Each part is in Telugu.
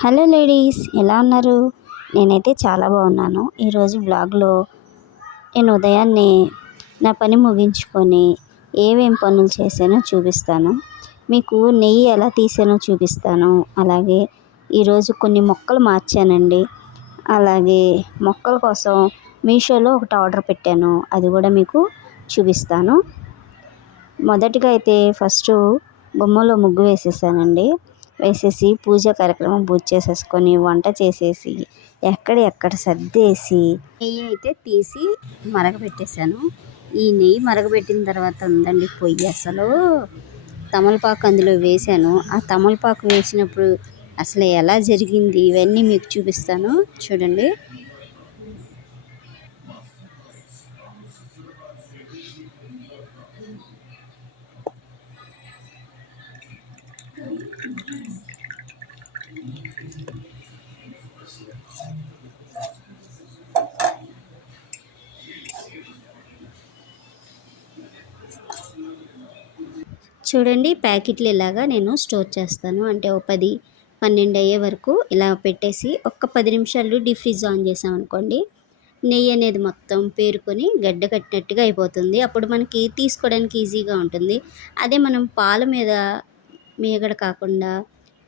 హలో లేడీస్, ఎలా ఉన్నారు? నేనైతే చాలా బాగున్నాను. ఈరోజు బ్లాగ్లో నేను ఉదయాన్నే నా పని ముగించుకొని ఏమేం పనులు చేశానో చూపిస్తాను. మీకు నెయ్యి ఎలా తీసానో చూపిస్తాను. అలాగే ఈరోజు కొన్ని మొక్కలు మార్చానండి. అలాగే మొక్కల కోసం మీషోలో ఒకటి ఆర్డర్ పెట్టాను, అది కూడా మీకు చూపిస్తాను. మొదటిగా అయితే ఫస్ట్ గుమ్మంలో ముగ్గు వేసేసానండి. వేసేసి పూజ కార్యక్రమం పూజ చేసేసుకొని వంట చేసేసి ఎక్కడ సర్దేసి నెయ్యి అయితే తీసి మరగబెట్టేశాను. ఈ నెయ్యి మరగబెట్టిన తర్వాత ఉందండి పొయ్యి, అసలు తమలపాకు అందులో వేశాను. ఆ తమలపాకు వేసినప్పుడు అసలు ఎలా జరిగింది ఇవన్నీ మీకు చూపిస్తాను, చూడండి. చూడండి, ప్యాకెట్లు ఇలాగా నేను స్టోర్ చేస్తాను. అంటే ఓ 10-12 అయ్యే వరకు ఇలా పెట్టేసి ఒక్క 10 నిమిషాలు డీప్ ఫ్రిడ్జ్ ఆన్ చేసామనుకోండి, నెయ్యి అనేది మొత్తం పేరుకొని గడ్డ కట్టినట్టుగా అయిపోతుంది. అప్పుడు మనకి తీసుకోవడానికి ఈజీగా ఉంటుంది. అదే మనం పాల మీద మీగడ కాకుండా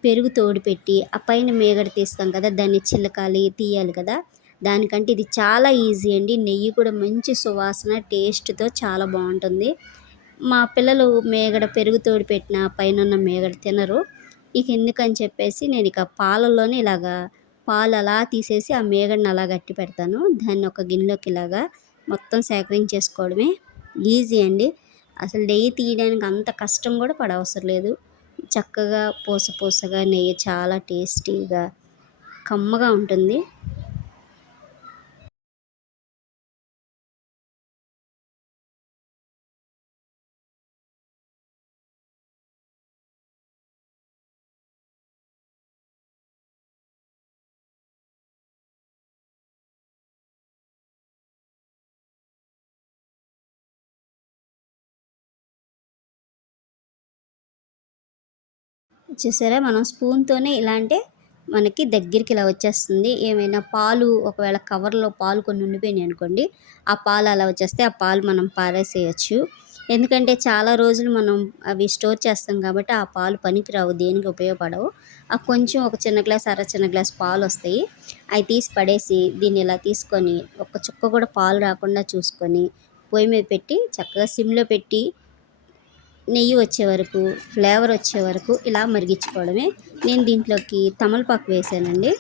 పెరుగు తోడు పెట్టి ఆ పైన మీగడ తీస్తాం కదా, దాన్ని చిలకాలి తీయాలి కదా, దానికంటే ఇది చాలా ఈజీ అండి. నెయ్యి కూడా మంచి సువాసన టేస్ట్తో చాలా బాగుంటుంది. మా పిల్లలు మేగడ పెరుగు తోడు పెట్టిన పైన మేగడ తినరు. ఇక ఎందుకని చెప్పేసి నేను ఇక పాలల్లోనే ఇలాగా పాలు అలా తీసేసి ఆ మేగడని అలా గట్టి పెడతాను. దాన్ని ఒక గిన్నెలోకి ఇలాగా మొత్తం సేకరించేసుకోవడమే ఈజీ అండి. అసలు నెయ్యి తీయడానికి అంత కష్టం కూడా పడవసరం లేదు. చక్కగా పూసగా నెయ్యి చాలా టేస్టీగా కమ్మగా ఉంటుంది. చూసారా, మనం స్పూన్తోనే ఇలా అంటే మనకి దగ్గరికి ఇలా వచ్చేస్తుంది. ఏమైనా పాలు ఒకవేళ కవర్లో పాలు కొన్ని ఉండిపోయినాయి అనుకోండి, ఆ పాలు అలా వచ్చేస్తే ఆ పాలు మనం పారేసేయచ్చు. ఎందుకంటే చాలా రోజులు మనం అవి స్టోర్ చేస్తాం కాబట్టి ఆ పాలు పనికిరావు, దేనికి ఉపయోగపడవు. ఆ కొంచెం ఒక చిన్న గ్లాస్ చిన్న గ్లాస్ పాలు వస్తాయి. అవి తీసి పడేసి దీన్ని ఇలా తీసుకొని ఒక చుక్క కూడా పాలు రాకుండా చూసుకొని పొయ్యి మీద పెట్టి చక్కగా సిమ్లో పెట్టి నెయ్యి వచ్చే వరకు, ఫ్లేవర్ వచ్చే వరకు ఇలా మరిగించుకోవడమే. నేను దీంట్లోకి తమలపాకు వేసానండి.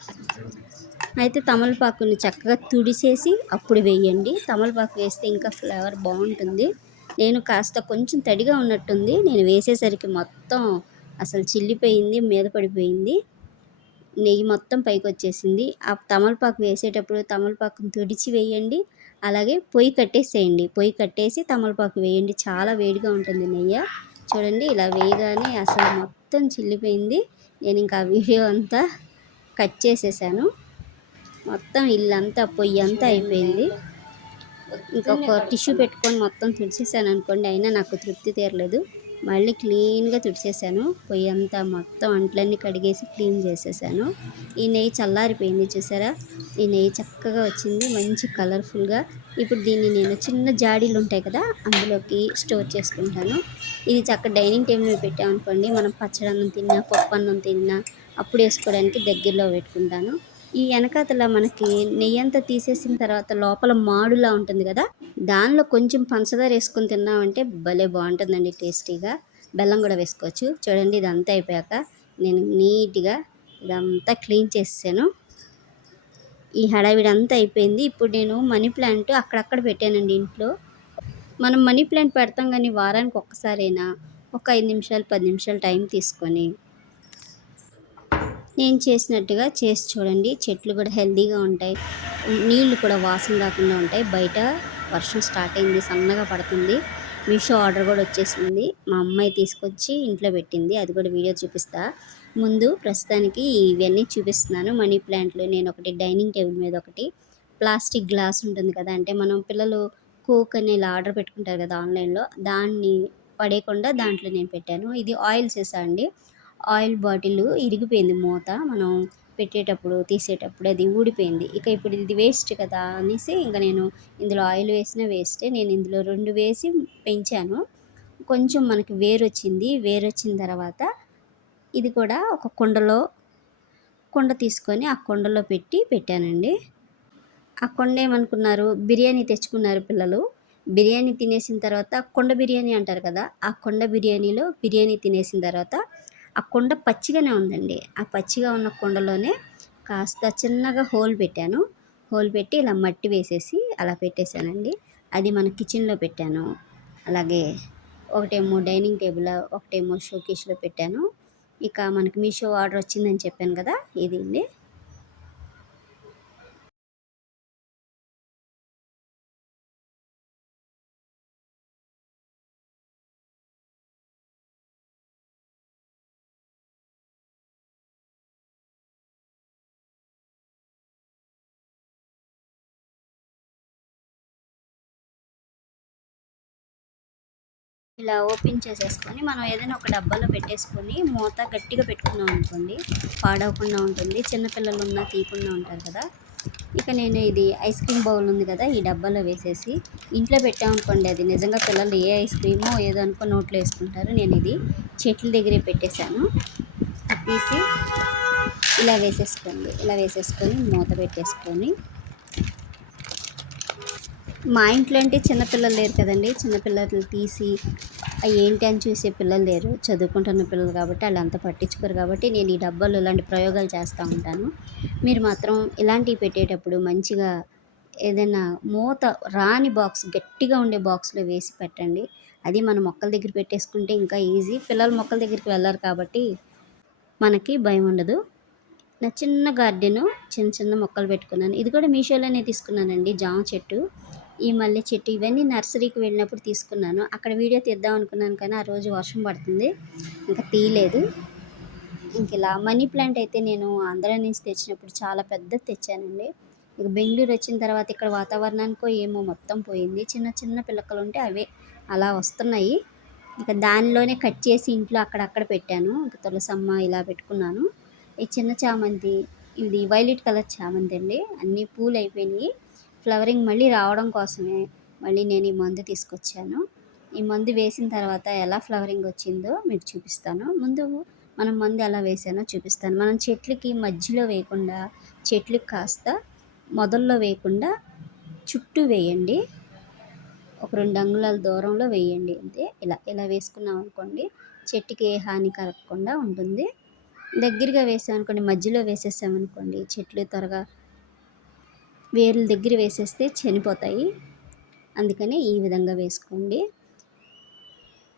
అయితే తమలపాకుని చక్కగా తుడిసేసి అప్పుడు వేయండి. తమలపాకు వేస్తే ఇంకా ఫ్లేవర్ బాగుంటుంది. నేను కాస్త కొంచెం తడిగా ఉన్నట్టుంది, నేను వేసేసరికి మొత్తం అసలు చిల్లిపోయింది, మీద పడిపోయింది, నెయ్యి మొత్తం పైకి వచ్చేసింది. ఆ తమలపాకు వేసేటప్పుడు తమలపాకుని తుడిచి వేయండి. అలాగే పొయ్యి కట్టేసేయండి, పొయ్యి కట్టేసి తమలపాకు వేయండి. చాలా వేడిగా ఉంటుంది నెయ్యి. చూడండి, ఇలా వేయగానే అసలు మొత్తం చిల్లిపోయింది. నేను ఇంకా వీడియో అంతా కట్ చేసేసాను. మొత్తం ఇల్లంతా పొయ్యి అంతా అయిపోయింది. ఇంకొక టిష్యూ పెట్టుకొని మొత్తం తుడిచేసాను అనుకోండి, అయినా నాకు తృప్తి తీరలేదు. మళ్ళీ క్లీన్గా తుడిచేసాను. పొయ్యి అంతా మొత్తం అంట్లన్నీ కడిగేసి క్లీన్ చేసేసాను. ఈ నెయ్యి చల్లారిపోయింది, చూసారా. ఈ నెయ్యి చక్కగా వచ్చింది, మంచి కలర్ఫుల్గా. ఇప్పుడు దీన్ని నేను చిన్న జాడీలు ఉంటాయి కదా, అందులోకి స్టోర్ చేసుకుంటాను. ఇది చక్క డైనింగ్ టేబుల్ మీద పెట్టామనుకోండి, మనం పచ్చడి అన్నం తిన్నా, పప్పు అన్నం తిన్నా అప్పుడు వేసుకోవడానికి దగ్గరలో పెట్టుకుంటాను. ఈ వెనకాతల మనకి నెయ్యి అంతా తీసేసిన తర్వాత లోపల మాడులా ఉంటుంది కదా, దానిలో కొంచెం పంచదార వేసుకొని తిన్నామంటే భలే బాగుంటుందండి టేస్టీగా. బెల్లం కూడా వేసుకోవచ్చు. చూడండి, ఇదంతా అయిపోయాక నేను నీట్గా ఇదంతా క్లీన్ చేసాను. ఈ హడావిడి అంతా అయిపోయింది. ఇప్పుడు నేను మనీ ప్లాంట్ అక్కడక్కడ పెట్టానండి ఇంట్లో. మనం మనీ ప్లాంట్ పెడతాం కానీ వారానికి ఒక్కసారైనా ఒక 5 నిమిషాలు 10 నిమిషాలు టైం తీసుకొని నేను చేసినట్టుగా చేసి చూడండి. చెట్లు కూడా హెల్తీగా ఉంటాయి, నీళ్లు కూడా వాసన రాకుండా ఉంటాయి. బయట వర్షం స్టార్ట్ అయింది, సన్నగా పడుతుంది. మీషో ఆర్డర్ కూడా వచ్చేసింది. మా అమ్మాయి తీసుకొచ్చి ఇంట్లో పెట్టింది, అది కూడా వీడియో చూపిస్తా. ముందు ప్రస్తుతానికి ఇవన్నీ చూపిస్తున్నాను. మనీ ప్లాంట్లు నేను ఒకటి డైనింగ్ టేబుల్ మీద, ఒకటి ప్లాస్టిక్ గ్లాస్ ఉంటుంది కదా, అంటే మనం పిల్లలు కోక్ అని ఇలా ఆర్డర్ పెట్టుకుంటారు కదా ఆన్లైన్లో, దాన్ని పడేయకుండా దాంట్లో నేను పెట్టాను. ఇది ఆయిల్ సీసా అండి. ఆయిల్ బాటిల్ ఇరిగిపోయింది మూత, మనం పెట్టేటప్పుడు తీసేటప్పుడు అది ఊడిపోయింది. ఇక ఇప్పుడు ఇది వేస్ట్ కదా అనేసి ఇంక నేను ఇందులో ఆయిల్ వేసినా వేస్టే. నేను ఇందులో 2 వేసి పెంచాను. కొంచెం మనకి వేరొచ్చింది. వేరొచ్చిన తర్వాత ఇది కూడా ఒక కుండ తీసుకొని ఆ కుండలో పెట్టానండి. ఆ కుండ ఏమనుకున్నారు, బిర్యానీ తెచ్చుకున్నారు పిల్లలు. బిర్యానీ తినేసిన తర్వాత కుండ బిర్యానీ అంటారు కదా! ఆ కుండ బిర్యానీలో బిర్యానీ తినేసిన తర్వాత ఆ కుండ పచ్చిగానే ఉందండి. ఆ పచ్చిగా ఉన్న కుండలోనే కాస్త చిన్నగా హోల్ పెట్టాను. హోల్ పెట్టి ఇలా మట్టి వేసేసి అలా పెట్టేశానండి. అది మన కిచెన్‌లో పెట్టాను. అలాగే ఒకటేమో డైనింగ్ టేబుల్, ఒకటేమో షోకేస్‌లో పెట్టాను. ఇక మనకి మీషో ఆర్డర్ వచ్చిందని చెప్పాను కదా! ఇదండి. ఇలా ఓపెన్ చేసేసుకొని మనం ఏదైనా ఒక డబ్బాలో పెట్టేసుకొని మూత గట్టిగా పెట్టుకున్నాం అనుకోండి, పాడవకుండా ఉంటుంది. చిన్నపిల్లలు ఉన్నా తీయకుండా ఉంటారు కదా! ఇక నేను ఇది ఐస్ క్రీమ్ బౌల్ ఉంది కదా! ఈ డబ్బాలో వేసేసి ఇంట్లో పెట్టామనుకోండి, అది నిజంగా పిల్లలు ఏ ఐస్ క్రీమో ఏదో అనుకో నోట్లో వేసుకుంటారు. నేను ఇది చెట్ల దగ్గరే పెట్టేశాను. తీసి ఇలా వేసేసుకోండి. ఇలా వేసేసుకొని మూత పెట్టేసుకొని, మా ఇంట్లో అంటే చిన్నపిల్లలు లేరు కదండి. చిన్నపిల్లలు తీసి ఏంటి అని చూసే పిల్లలు లేరు. చదువుకుంటున్న పిల్లలు కాబట్టి వాళ్ళు అంత పట్టించుకోరు కాబట్టి నేను ఈ డబ్బాలో ఇలాంటి ప్రయోగాలు చేస్తూ ఉంటాను. మీరు మాత్రం ఇలాంటివి పెట్టేటప్పుడు మంచిగా ఏదైనా మూత రాని బాక్స్, గట్టిగా ఉండే బాక్స్‌లో వేసి పెట్టండి. అది మన మొక్కల దగ్గర పెట్టేసుకుంటే ఇంకా ఈజీ. పిల్లలు మొక్కల దగ్గరికి వెళ్లరు కాబట్టి మనకి భయం ఉండదు. నా చిన్న గార్డెను, చిన్న చిన్న మొక్కలు పెట్టుకున్నాను. ఇది కూడా మీషోలోనే తీసుకున్నానండి. జామ చెట్టు, ఈ మల్లె చెట్టు ఇవన్నీ నర్సరీకి వెళ్ళినప్పుడు తీసుకున్నాను. అక్కడ వీడియో తీద్దాం అనుకున్నాను కానీ ఆ రోజు వర్షం పడుతుంది. ఇంకా తీయలేదు. ఇలా మనీ ప్లాంట్ అయితే నేను ఆంధ్రా నుంచి తెచ్చినప్పుడు చాలా పెద్దది తెచ్చానండి. ఇక బెంగుళూరు వచ్చిన తర్వాత ఇక్కడ వాతావరణానికో ఏమో మొత్తం పోయింది. చిన్న చిన్న పిలకలుంటే అవే అలా వస్తున్నాయి. ఇక దానిలోనే కట్ చేసి ఇంట్లో అక్కడక్కడ పెట్టాను. ఇక తులసమ్మ ఇలా పెట్టుకున్నాను. ఈ చిన్న చామంతి, ఇది వైలెట్ కలర్ చామంతి అండి. అన్నీ పూలు అయిపోయినాయి. ఫ్లవరింగ్ మళ్ళీ రావడం కోసమే మళ్ళీ నేను ఈ మందు తీసుకొచ్చాను. ఈ మందు వేసిన తర్వాత ఎలా ఫ్లవరింగ్ వచ్చిందో మీకు చూపిస్తాను. ముందు మనం మందు ఎలా వేసానో చూపిస్తాను. మనం చెట్లకి మధ్యలో వేయకుండా, చెట్లకి కాస్త మొదల్లో వేయకుండా చుట్టూ వేయండి. ఒక 2 అంగుళాల దూరంలో వేయండి అంతే. ఇలా వేసుకున్నాం అనుకోండి, చెట్టుకి ఏ హాని కలగకుండా ఉంటుంది. దగ్గరగా వేసామనుకోండి, మధ్యలో వేసేసామనుకోండి, చెట్లు త్వరగా వేర్ల దగ్గర వేసేస్తే చనిపోతాయి. అందుకని ఈ విధంగా వేసుకోండి.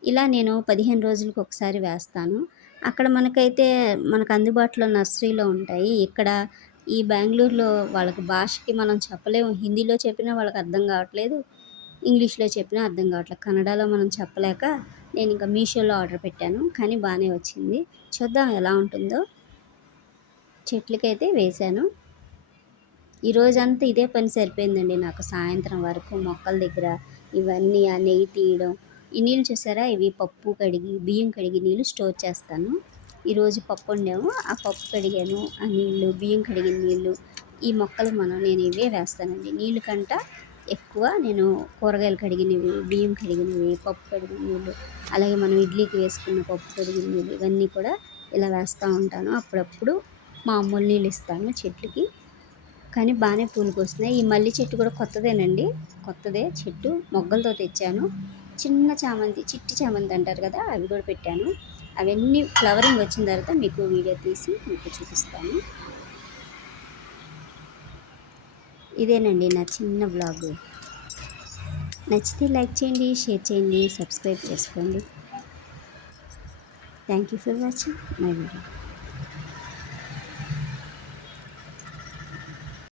ఇలా నేను 15 రోజులకు ఒకసారి వేస్తాను. అక్కడ మనకు అందుబాటులో నర్సరీలో ఉంటాయి. ఇక్కడ ఈ బెంగుళూరులో వాళ్ళకి భాషకి మనం చెప్పలేము. హిందీలో చెప్పినా వాళ్ళకి అర్థం కావట్లేదు. ఇంగ్లీష్‌లో చెప్పినా అర్థం కావట్లేదు. కన్నడలో మనం చెప్పలేక నేను ఇంకా మీషోలో ఆర్డర్ పెట్టాను. కానీ బాగానే వచ్చింది. చూద్దాం ఎలా ఉంటుందో. చెట్లకైతే వేశాను. ఈ రోజంతా ఇదే పని సరిపోయిందండి నాకు. సాయంత్రం వరకు మొక్కల దగ్గర ఇవన్నీ ఆ నెయ్యి తీయడం. ఈ నీళ్ళు చూసారా, ఇవి పప్పు కడిగి బియ్యం కడిగి నీళ్ళు స్టోర్ చేస్తాను. ఈరోజు పప్పు వండాము, ఆ పప్పు కడిగాను, ఆ నీళ్ళు బియ్యం కడిగిన నీళ్ళు ఈ మొక్కలు నేను ఇవే వేస్తానండి. నీళ్ళు కంట ఎక్కువ నేను కూరగాయలు కడిగినవి, బియ్యం కడిగినవి, పప్పు కడిగిన నీళ్ళు, అలాగే మనం ఇడ్లీకి వేసుకున్న పప్పు కడిగిన నీళ్ళు ఇవన్నీ కూడా ఇలా వేస్తూ ఉంటాను. అప్పుడప్పుడు మామూలు నీళ్ళు ఇస్తాను చెట్లకి. కానీ బాగానే పూలు పూస్తున్నాయి. ఈ మల్లి చెట్టు కూడా కొత్తదేనండి. కొత్తదే చెట్టు, మొగ్గలతో తెచ్చాను. చిన్న చామంతి, చిట్టి చామంతి అంటారు కదా, అవి కూడా పెట్టాను. అవన్నీ ఫ్లవరింగ్ వచ్చిన తర్వాత మీకు వీడియో తీసి మీకు చూపిస్తాను. ఇదేనండి నా చిన్న బ్లాగ్. నచ్చితే లైక్ చేయండి, షేర్ చేయండి, సబ్స్క్రైబ్ చేసుకోండి. Thank you for watching my video.